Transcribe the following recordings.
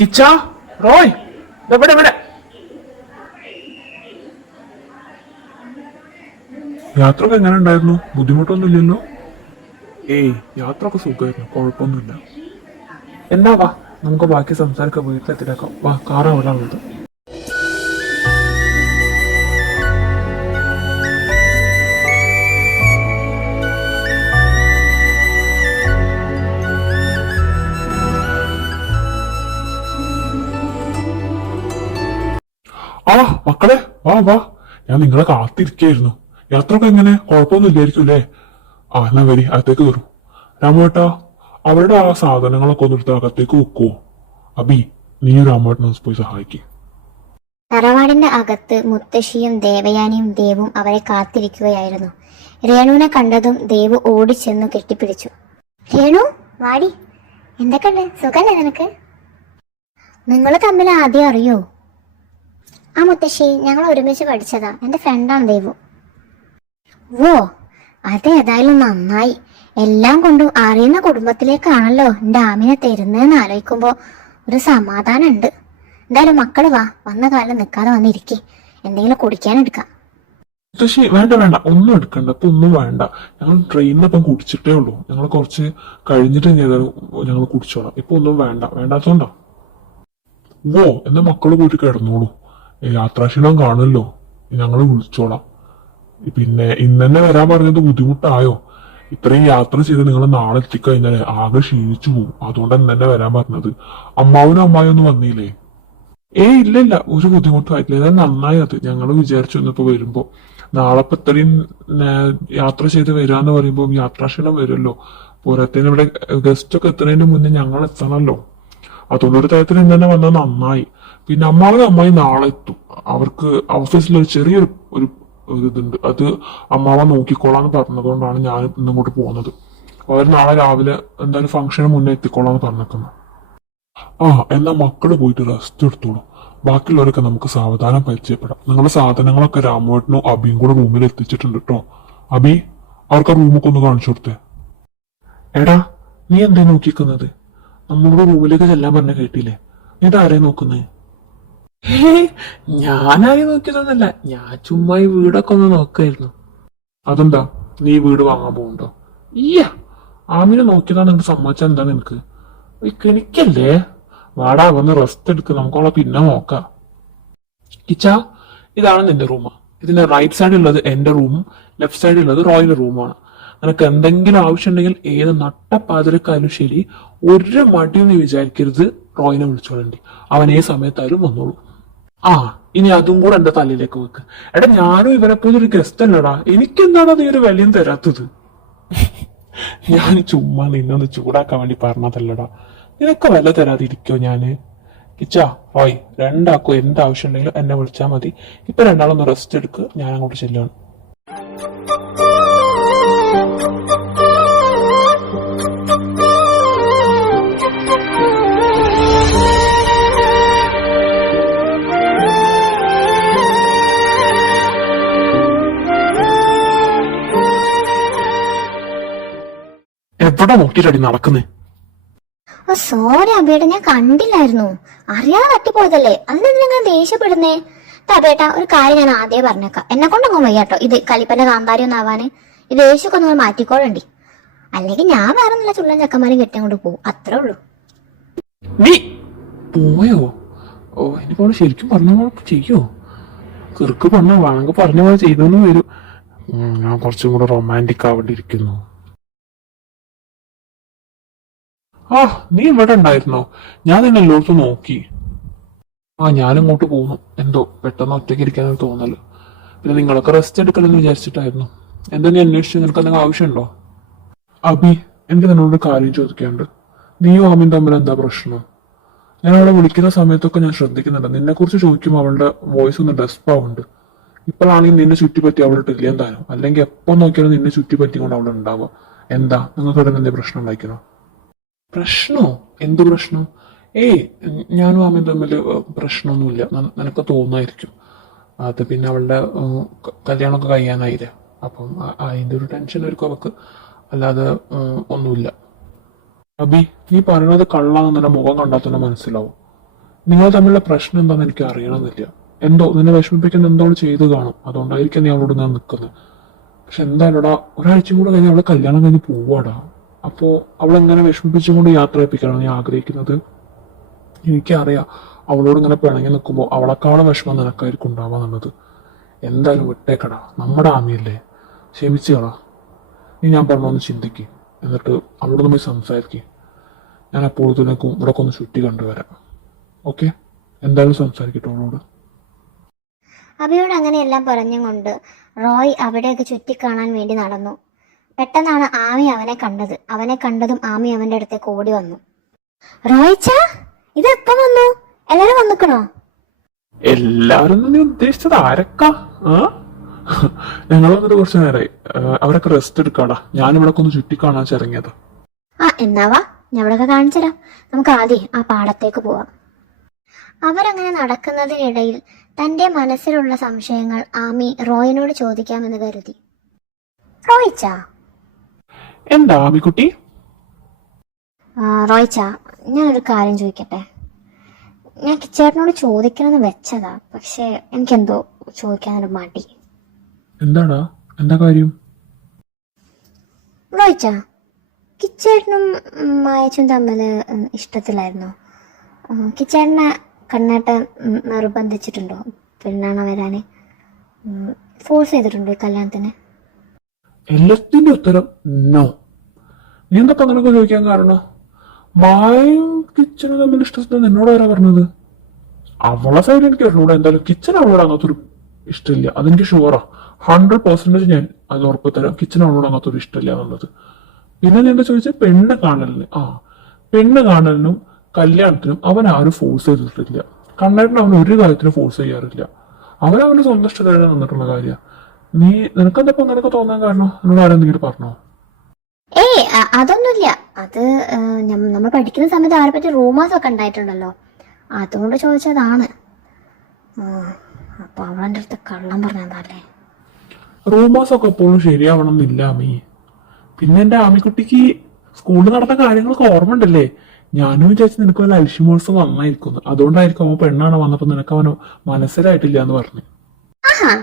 കിച്ച റോയ് ഇവിടെ ഇവിടെ. യാത്ര ഒക്കെ എങ്ങനെ ഉണ്ടായിരുന്നു? ബുദ്ധിമുട്ടൊന്നുമില്ലല്ലോ? ഏയ് യാത്ര ഒക്കെ സുഖമായിരുന്നു, കുഴപ്പമൊന്നുമില്ല. എന്നാ വാ നമുക്ക് ബാക്കി സംസാരിക്കാൻ വീട്ടിലെത്തിനേക്കാം. വാ, കാർ അവിടെ ഉള്ളത്. ആ മക്കളെ വാ വാ, ഞാൻ നിങ്ങളെ കാത്തിരിക്കായിരുന്നു. യാത്ര ഒക്കെ എങ്ങനെ? കുഴപ്പമൊന്നും ഇല്ലായിരിക്കും അല്ലേ? ആ എന്നാ വരി, അകത്തേക്ക് കയറും. രാമേട്ടാ, അവരുടെ ആ സാധനങ്ങളൊക്കെ ഒന്ന് എടുത്ത് അകത്തേക്ക് വെക്കുവോ? അബി, നീ രാമേട്ടനെ പോയി സഹായിക്കേ. തറവാടിന്റെ അകത്ത് മുത്തശ്ശിയും ദേവയാനിയും ദേവും അവരെ കാത്തിരിക്കുകയായിരുന്നു. രേണുവിനെ കണ്ടതും ദേവ് ഓടിച്ചെന്നു കെട്ടിപ്പിടിച്ചു. രേണു വാടി, എന്തൊക്കെയുണ്ട്? സുഖല്ലേ നിനക്ക്? നിങ്ങൾ തമ്മിൽ ആദ്യം അറിയോ? ആ മുത്തശ്ശി, ഞങ്ങൾ ഒരുമിച്ച് പഠിച്ചതാ. എന്റെ ഫ്രണ്ടാണ് ദേവു. ഓ, അതേതായാലും നന്നായി. എല്ലാം കൊണ്ടും അറിയുന്ന കുടുംബത്തിലേക്കാണല്ലോ എന്റെ ആമിനെ തരുന്നതെന്ന് ആലോചിക്കുമ്പോ ഒരു സമാധാനം ഉണ്ട്. എന്തായാലും മക്കള് വാ, വന്ന കാലം നിൽക്കാതെ വന്നിരിക്കേ, എന്തെങ്കിലും കുടിക്കാൻ എടുക്കാം. മുത്തശ്ശി വേണ്ട വേണ്ട, ഒന്നും എടുക്കണ്ട, ഇപ്പൊ ഒന്നും വേണ്ട. ഞങ്ങൾ ട്രെയിനിനൊപ്പം കുടിച്ചിട്ടേ ഉള്ളൂ. ഞങ്ങൾ കുറച്ച് കഴിഞ്ഞിട്ട് ഞങ്ങൾ കുടിച്ചോളാം. ഇപ്പൊ ഒന്നും വേണ്ട, വേണ്ടാത്തോണ്ടാ. ഓ, എന്റെ മക്കള് പോയിട്ട് കിടന്നോളൂ. യാത്രാക്ഷീണം കാണുമല്ലോ, ഞങ്ങൾ വിളിച്ചോളാം. പിന്നെ ഇന്ന് തന്നെ വരാൻ പറഞ്ഞത് ബുദ്ധിമുട്ടായോ? ഇത്രയും യാത്ര ചെയ്ത് നിങ്ങൾ നാളെ എത്തിക്കഴിഞ്ഞാൽ ആകെ ക്ഷീണിച്ചു പോകും. അതുകൊണ്ടാണ് ഇന്ന് തന്നെ വരാൻ പറഞ്ഞത്. അമ്മാവനും അമ്മായും ഒന്നും വന്നില്ലേ? ഇല്ല ഇല്ല, ഒരു ബുദ്ധിമുട്ടായിട്ടില്ല. ഇത് നന്നായി. അത് ഞങ്ങൾ വിചാരിച്ചു ഇന്നിപ്പോ വരുമ്പോ. നാളെ ഇപ്പൊ ഇത്രയും യാത്ര ചെയ്ത് വരാന്ന് പറയുമ്പോ യാത്രാക്ഷീണം വരുമല്ലോ. പോരാത്തതിന് ഇവിടെ ഗസ്റ്റ് ഒക്കെ എത്തുന്നതിന് മുന്നേ ഞങ്ങൾ എത്തണല്ലോ. അതുകൊണ്ടൊരു തരത്തിൽ ഇന്ന് തന്നെ വന്നത് നന്നായി. പിന്നെ അമ്മാവനും അമ്മായി നാളെ എത്തും. അവർക്ക് ഓഫീസിൽ ഒരു ചെറിയൊരു ഒരു ഇതുണ്ട്. അത് അമ്മാവൻ നോക്കിക്കോളാന്ന് പറഞ്ഞതുകൊണ്ടാണ് ഞാൻ ഇന്നിങ്ങോട്ട് പോകുന്നത്. അവർ നാളെ രാവിലെ എന്തായാലും ഫംഗ്ഷന് മുന്നേ എത്തിക്കോളാന്ന് പറഞ്ഞേക്കുന്നത്. ആ എന്നാ മക്കള് പോയിട്ട് റെസ്റ്റ് എടുത്തോളൂ. ബാക്കിയുള്ളവരൊക്കെ നമുക്ക് സാവധാനം പരിചയപ്പെടാം. നിങ്ങളുടെ സാധനങ്ങളൊക്കെ രാമേട്ടനും അബിയും കൂടെ റൂമിൽ എത്തിച്ചിട്ടുണ്ട് കേട്ടോ. അബി, അവർക്ക് ആ റൂമൊക്കെ ഒന്ന് കാണിച്ചു കൊടുത്തേ. എടാ, നീ എന്താ നോക്കിക്കുന്നത്? നമ്മുടെ റൂമിലേക്ക് ചെല്ലാൻ പറഞ്ഞ കേട്ടില്ലേ? നീ ഇതാരെയും നോക്കുന്നേ? ഞാനായി നോക്കിയതൊന്നല്ല, ഞാൻ ചുമ്മാ ഈ വീടൊക്കെ ഒന്ന് നോക്കായിരുന്നു. അതെന്താ, നീ വീട് വാങ്ങാൻ പോകുന്നുണ്ടോ? ഇയ്യ, ആമിനെ നോക്കിയതാ. നിനക്ക് സമ്മതിച്ചാ എന്താ നിനക്ക്? കിണിക്കല്ലേ? വാടാ, വന്ന് റെസ്റ്റ് എടുക്ക്, നമുക്കവളെ പിന്നെ നോക്കാം. കിച്ച, ഇതാണ് നിന്റെ റൂം. ഇതിന്റെ റൈറ്റ് സൈഡിൽ ഉള്ളത് എന്റെ റൂമും ലെഫ്റ്റ് സൈഡിൽ ഉള്ളത് റോയിന്റെ റൂമാണ്. നിനക്ക് എന്തെങ്കിലും ആവശ്യം ഉണ്ടെങ്കിൽ ഏത് നട്ടപ്പാതിരക്കായാലും ശരി, ഒരു മടിയും നീ വിചാരിക്കരുത്. റോയിനെ വിളിച്ചോളണ്ടി, അവൻ ഏത് സമയത്തായാലും വന്നോളൂ. ആ, ഇനി അതും കൂടെ എന്റെ തലയിലേക്ക് വെക്ക്. എടാ, ഞാനും ഇവരെ പോലെ ഒരു ഗസ്റ്റ് അല്ലടാ. എനിക്കെന്താണോ നീ ഒരു വിലയും തരാത്തത്? ഞാൻ ചുമ്മാ നിന്നൊന്ന് ചൂടാക്കാൻ വേണ്ടി പറഞ്ഞതല്ലടാ. നിനക്ക് വില തരാതിരിക്കോ ഞാന്? കിച്ച, റോയ്, രണ്ടാക്കോ എന്താവശ്യം ഉണ്ടെങ്കിലും എന്നെ വിളിച്ചാൽ മതി. ഇപ്പൊ രണ്ടാളൊന്ന് റെസ്റ്റ് എടുക്ക്, ഞാൻ അങ്ങോട്ട് ചെല്ലുകയാണ്. എവിടെ നോക്കിയിട്ടടി നടക്കുന്നേ? ഓ സോറി അബേട്ട, ഞാൻ കണ്ടില്ലായിരുന്നു. അറിയാതെ തട്ടിപ്പോയതല്ലേ, അതിനെന്തിനാ ദേഷ്യപ്പെടുന്നേ? അബേട്ട, ഒരു കാര്യം ഞാൻ ആദ്യം പറഞ്ഞേക്കാം. എന്നെ കൊണ്ടങ്ങ് വയ്യാട്ടോ ഇത് കലിപ്പന്റെ കാന്താരി ഒന്നും ആവാന്. ഈ ദേഷ്യമൊക്കെ ഒന്ന് മാറ്റിക്കോളണ്ടി, അല്ലെങ്കിൽ ഞാൻ വേറെ നല്ല ചുള്ളൻ ചക്കന്മാരും കെട്ടി അങ്ങോട്ട് പോകും. അത്രേ ഉള്ളൂ. നീ പോയോ? ഓ, ഇനിയിപ്പോൾ ശരിക്കും പറഞ്ഞ പോലെ ചെയ്യോ? കിറുക്ക് പറഞ്ഞ വേണമെങ്കിൽ പറഞ്ഞ പോലെ ചെയ്തെന്ന് വരും. ഞാൻ കുറച്ചും കൂടെ റൊമാൻറ്റിക് ആവേണ്ടിയിരിക്കുന്നു. ആ, നീ ഇവിടെ ഉണ്ടായിരുന്നോ? ഞാൻ നിന്നെ എല്ലായിടത്തും നോക്കി. ആ, ഞാനിങ്ങോട്ട് പോകുന്നു. എന്തോ പെട്ടെന്ന് ഒറ്റയ്ക്ക് ഇരിക്കാനൊരു തോന്നല്. പിന്നെ നിങ്ങളൊക്കെ റെസ്റ്റ് എടുക്കണമെന്ന് വിചാരിച്ചിട്ടായിരുന്നു. എന്താ നീ അന്വേഷിച്ചു? നിനക്ക് എന്തെങ്കിലും ആവശ്യമുണ്ടോ? അബി, എനിക്ക് നിന്നോട് കാര്യം ചോദിക്കാനുണ്ട്. നീയും ആമിയും തമ്മിൽ എന്താ പ്രശ്നം? ഞാൻ അവളെ വിളിക്കുന്ന സമയത്തൊക്കെ ഞാൻ ശ്രദ്ധിക്കുന്നുണ്ട്. നിന്നെ കുറിച്ച് ചോദിക്കുമ്പോൾ അവളുടെ വോയിസ് ഒന്ന് ഡെസ്പ് ആവുന്നുണ്ട്. ഇപ്പോഴാണെങ്കിൽ നിന്നെ ചുറ്റിപ്പറ്റി അവളുടെ ഇല്ല എന്തായാലും. അല്ലെങ്കിൽ എപ്പോ നോക്കിയാലും നിന്നെ ചുറ്റിപ്പറ്റിക്കൊണ്ട് അവിടെ ഉണ്ടാവുക. എന്താ, നിങ്ങൾക്ക് ഇവിടെ എന്തെങ്കിലും പ്രശ്നം ഉണ്ടായിക്കണോ? പ്രശ്നോ? എന്ത് പ്രശ്നം? ഞാനും ആമയും തമ്മിൽ പ്രശ്നമൊന്നുമില്ല. നിനക്ക് തോന്നായിരിക്കും. അത് പിന്നെ അവളുടെ കല്യാണമൊക്കെ കഴിയാനായില്ലേ, അപ്പം അതിന്റെ ഒരു ടെൻഷൻ ആയിരിക്കും അവക്ക്, അല്ലാതെ ഒന്നുമില്ല. അബി, നീ പറയണത് കള്ളാന്ന് നിന്റെ മുഖം കണ്ടാൽ തന്നെ മനസ്സിലാവും. നിങ്ങൾ തമ്മിലുള്ള പ്രശ്നം എന്താണെന്ന് എനിക്ക് അറിയണമെന്നില്ല. എന്തോ നിന്നെ വിഷമിപ്പിക്കുന്ന എന്തോ അവള് ചെയ്ത് കാണും. അതുകൊണ്ടായിരിക്കും നീ അവളോട് ഞാൻ നിൽക്കുന്നത്. പക്ഷെ എന്തായാലുംടാ, ഒരാഴ്ചയും കൂടെ കഴിഞ്ഞ് അവളെ കല്യാണം കഴിഞ്ഞ് പോവാടാ. അപ്പോ അവളെങ്ങനെ വിഷമിപ്പിച്ചുകൊണ്ട് യാത്ര ഏൽപ്പിക്കാനാണ് നീ ആഗ്രഹിക്കുന്നത്? എനിക്കറിയാം അവളോട് ഇങ്ങനെ പിണങ്ങി നിൽക്കുമ്പോൾ അവളെക്കാളും വിഷമം നിനക്കായിരിക്കും ഉണ്ടാവാന്നുള്ളത്. എന്തായാലും വിട്ടേക്കടാ, നമ്മുടെ ആമിയല്ലേ, ക്ഷമിച്ചുകളാ. നീ ഞാൻ പറഞ്ഞൊന്ന് ചിന്തിക്ക്, എന്നിട്ട് അവളോട് പോയി സംസാരിക്കും. ഞാൻ അപ്പോഴത്തേക്കും ഇവിടെ ഒന്ന് ചുറ്റി കണ്ടുവരാം. ഓക്കെ, എന്തായാലും സംസാരിക്കട്ടെ അവളോട്. അബിയോട് അങ്ങനെയെല്ലാം പറഞ്ഞുകൊണ്ട് റോയ് അവിടെയൊക്കെ ചുറ്റിക്കാണാൻ വേണ്ടി നടന്നു. പെട്ടെന്നാണ് ആമി അവനെ കണ്ടത്. അവനെ കണ്ടതും ആമി അവന്റെ അടുത്തേക്ക് ഓടി വന്നു. റോയ്ച്ചാ, ഇതെപ്പം വന്നു? എല്ലാരും വന്നിക്കണോ? എല്ലാരും നീ ഉദ്ദേശിച്ചത് ആരൊക്കാ? ഞങ്ങൾ വന്നിട്ട് കുറച്ചു നേരമായി. അവരൊക്കെ റെസ്റ്റ് എടുക്കാടാ. ഞാനിവിടെ ഒന്ന് ചുറ്റിക്കാണാൻ ഇറങ്ങിയത്. എന്നാവാ, ഞാൻ ഇവിടെയൊക്കെ കാണിച്ചുതരാം. നമുക്ക് ആദ്യം ആ പാടത്തേക്ക് പോവാം. അവരങ്ങനെ നടക്കുന്നതിനിടയിൽ തന്റെ മനസ്സിലുള്ള സംശയങ്ങൾ ആമി റോയിനോട് ചോദിക്കാമെന്ന് കരുതി. റോയിച്ചാ, എന്താ ആമിക്കുട്ടി? റോയിച്ചാ, ഞാനൊരു കാര്യം ചോദിക്കട്ടെ? ഞാൻ കിച്ചേട്ടനോട് ചോദിക്കണമെന്ന് വെച്ചതാ, പക്ഷെ എനിക്കെന്തോ ചോദിക്കാനൊരു മടി. എന്താടാ, എന്താ കാര്യം? റോയിച്ചാ, കിച്ചേട്ടനും മായച്ചും തമ്മിൽ ഇഷ്ടത്തിലായിരുന്നോ? കിച്ചേട്ടനെ കണ്ണേട്ടൻ നിർബന്ധിച്ചിട്ടുണ്ടോ പെണ്ണാണോ വരാന്? ഫോഴ്സ് ചെയ്തിട്ടുണ്ടോ ഈ കല്യാണത്തിന്? എല്ലാത്തിന്റെ ഉത്തരം നോ. നീ എന്താ അങ്ങനെയൊക്കെ ചോദിക്കാൻ കാരണം? മായും കിച്ചനും തമ്മിൽ ഇഷ്ടത്തിൽ എന്നോട് ആരാ പറഞ്ഞത്? അവളെ സൈഡ് എനിക്ക് അറിഞ്ഞൂടെ. എന്തായാലും കിച്ചൻ അവളോട് അങ്ങനത്തെ ഒരു ഇഷ്ടമില്ല, അതെനിക്ക് ഷുവറാ. 100% ഞാൻ അത് ഉറപ്പ് തരാം. കിച്ചൻ അവളോട് അങ്ങനത്തെ ഒരു ഇഷ്ടമില്ല എന്നുള്ളത്. പിന്നെ ഞാൻ എന്താ ചോദിച്ചത്? പെണ്ണ് കാണലിന്. പെണ്ണ് കാണലിനും കല്യാണത്തിനും അവൻ ആരും ഫോഴ്സ് ചെയ്തിട്ടില്ല. കണ്ണേട്ടൻ അവൻ ഒരു കാര്യത്തിനും ഫോഴ്സ് ചെയ്യാറില്ല. അവനവന്റെ സ്വന്തം ഇഷ്ടത്തിന് നിന്നിട്ടുള്ള കാര്യ. നിനക്കെന്താ അങ്ങനെയൊക്കെ തോന്നാൻ കാരണം? എന്നോട് ആരെന്തെങ്കിലും പറഞ്ഞോ? അതൊന്നുമില്ല. അത് നമ്മൾ പഠിക്കുന്ന സമയത്ത് അവരെ പറ്റി റൂമേഴ്സ് ഒക്കെ ഉണ്ടായിട്ടുണ്ടല്ലോ, അതുകൊണ്ട് ചോദിച്ചതാണ്. അപ്പൊ അവളെന്റെ അടുത്ത് കള്ളം പറഞ്ഞതല്ലേ? റൂമേഴ്സ് ഒക്കെ എപ്പോഴും ശരിയാവണം എന്നില്ല അമ്മീ. പിന്നെ എന്റെ ആമിക്കുട്ടിക്ക് സ്കൂളിൽ നടന്ന കാര്യങ്ങളൊക്കെ ഓർമ്മ ഉണ്ടല്ലേ? ഞാനും വിചാരിച്ചു നിനക്ക് വല്ല അൽഷിമോൾസ് വന്നായിരിക്കുന്നു. അതുകൊണ്ടായിരിക്കും അവൻ പെണ്ണാണ് വന്നപ്പോ നിനക്ക് അവന് മനസ്സിലായിട്ടില്ല എന്ന് പറഞ്ഞു.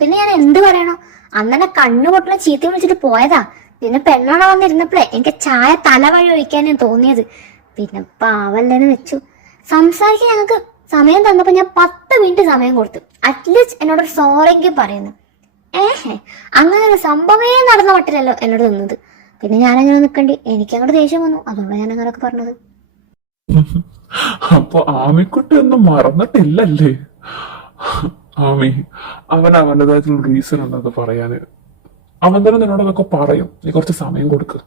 പിന്നെ ഞാൻ എന്ത് പറയണോ, അന്നെ കണ്ണു പൊട്ടുന്ന ചീത്ത വിളിച്ചിട്ട് പോയതാ. പിന്നെ പെണ്ണാണോ വന്നിരുന്നപ്പോഴേ എനിക്ക് ചായ തലവഴി ഒഴിക്കാനും തോന്നിയത്. പിന്നെ പാവല്ലെന്ന് വെച്ചു. സംസാരിക്കാൻ ഞങ്ങൾക്ക് സമയം തന്നപ്പോ ഞാൻ 10 മിനിറ്റ് സമയം കൊടുത്തു. അറ്റ്ലീസ്റ്റ് എന്നോടൊരു സോറിയെങ്കിലും പറയുന്നു. അങ്ങനെ ഒരു സംഭവമേ നടന്ന മട്ടില്ലല്ലോ എന്നോട് നിന്നത്. പിന്നെ ഞാനങ്ങനെ നിൽക്കണ്ടി, എനിക്ക് അങ്ങോട്ട് ദേഷ്യം വന്നു. അതുകൊണ്ടാണ് ഞാൻ അങ്ങനെയൊക്കെ പറഞ്ഞത്. അപ്പൊ ആമിക്കുട്ടി ഒന്നും മറന്നിട്ടില്ലല്ലേ? ആമി, അവൻ അവൻ്റെതായിട്ടുള്ള റീസൺ ഉണ്ടെന്ന് പറയാന്. അവൻ തന്നെ നിന്നോട് അതൊക്കെ പറയും. നീ കുറച്ച് സമയം കൊടുക്ക്.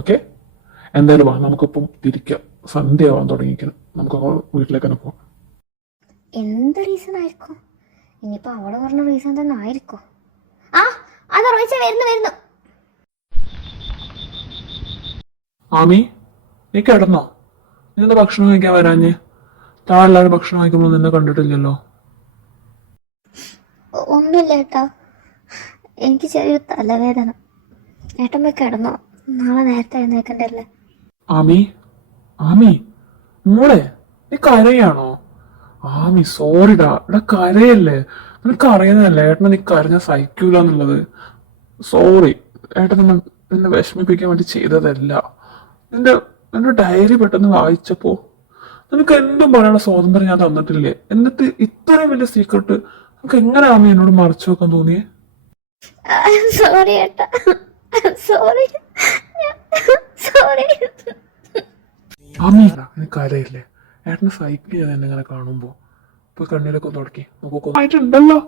ഓക്കെ, എന്തായാലും വാ, നമുക്കിപ്പം തിരിക്കാം. സന്ധ്യ ആവാൻ തുടങ്ങിക്കണം. നമുക്ക് വീട്ടിലേക്ക് തന്നെ പോവാം. എന്ത് റീസൺ ആയിരിക്കും? ഇനിയിപ്പോ അവള് പറഞ്ഞ റീസൺ തന്നെ ആയിരിക്കോ? അത് വരുന്നു. ആമി, നീ കിടന്നോ? നീ ഭക്ഷണം കഴിക്കാൻ വരാഞ്ഞ്? താഴെ എല്ലാവരും ഭക്ഷണം കഴിക്കുമ്പോൾ നിന്നെ കണ്ടിട്ടില്ലല്ലോ. ഒന്നുമില്ല ഏട്ടാ, എനിക്ക് ചെറിയൊരു തലവേദന. ഏട്ടൻ പോയി കിടന്നോ, നാളെ നേരത്തെ എഴുന്നേക്കണ്ടല്ലേ? ആമി മോളെ, നീ കരയാണോ? ആമി സോറിടാ, ഇവിടെ കരയല്ലേ. നിനക്ക് അറിയുന്നതല്ലേ ഏട്ടനെ നീ കരഞ്ഞ സഹിക്കൂല എന്നുള്ളത്. സോറി, ഏട്ടൻ നിന്നെ വിഷമിപ്പിക്കാൻ വേണ്ടി ചെയ്തതല്ല. നിന്റെ ഡയറി പെട്ടെന്ന് വായിച്ചപ്പോ നിനക്ക് എന്തും പറയാനുള്ള സ്വാതന്ത്ര്യം ഞാൻ തന്നിട്ടില്ലേ? എന്നിട്ട് ഇത്രയും വലിയ സീക്രട്ട് നിനക്ക് എങ്ങനെ ആമി എന്നോട് മറച്ചു വെക്കാൻ തോന്നിയേ? സോറി ഏട്ടാ, സോറി. ആമി എനിക്ക് അറിയില്ലേ, ഏട്ടന് സൈക്കിൾ ചെയ്യാൻ എന്നെ ഇങ്ങനെ കാണുമ്പോ ഇപ്പൊ കണ്ണിലൊക്കെ ഒന്ന് തുടക്കി നോക്കുന്നുണ്ടല്ലോ.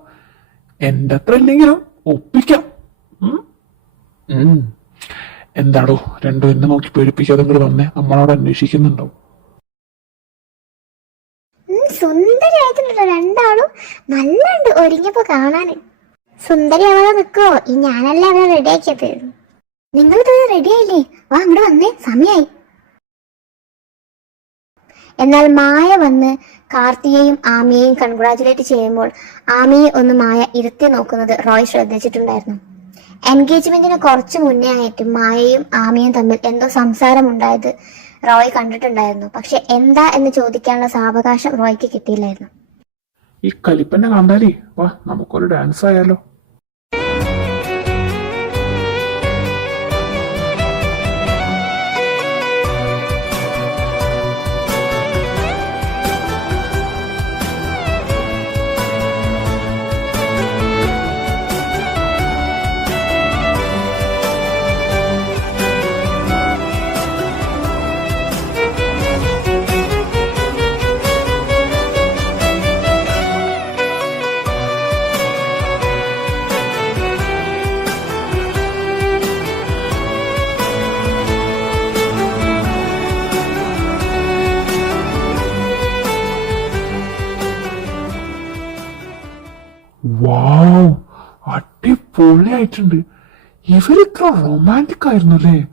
എന്റെ അത്ര ഇല്ലെങ്കിലും ഒപ്പിക്കാം. എന്താടോ രണ്ടും എന്നെ നോക്കി പേടിപ്പിക്കാതെ ഇങ്ങോട്ട് വന്നേ? നമ്മളോട് അന്വേഷിക്കുന്നുണ്ടാവും. സുന്ദരിയായിട്ടുണ്ടല്ലോ രണ്ടാളും, നല്ലുണ്ട് ഒരുങ്ങിയപ്പോ കാണാന്. സുന്ദരി അവളെ നിക്കോ? ഈ ഞാനല്ലേ അവളെ റെഡിയാക്കിയത്. നിങ്ങൾ റെഡി ആയില്ലേ? വാ അങ്ങോട്ട് വന്നേ, സമയായി. എന്നാൽ മായ വന്ന് കാർത്തിയെയും ആമിയെയും കൺഗ്രാറ്റുലേറ്റ് ചെയ്യുമ്പോൾ ആമിയെ ഒന്ന് മായ ഇരുത്തി നോക്കുന്നത് റോയ് ശ്രദ്ധിച്ചിട്ടുണ്ടായിരുന്നു. എൻഗേജ്മെന്റിന് കുറച്ചു മുന്നേ ആയിട്ട് മായയും ആമിയും തമ്മിൽ എന്തോ സംസാരം ഉണ്ടായത് റോയ് കണ്ടിട്ടുണ്ടായിരുന്നു. പക്ഷെ എന്താ എന്ന് ചോദിക്കാനുള്ള സാവകാശം റോയ്ക്ക് കിട്ടിയില്ലായിരുന്നു. ഈ കലിപ്പന്നെ കാന്താരി, വാ നമുക്കൊരു ഡാൻസ് ആയാലോ? വാവ്, അടിപൊളിയായിട്ടുണ്ട്. ഇവരിത്ര റൊമാൻറ്റിക് ആയിരുന്നു അല്ലേ?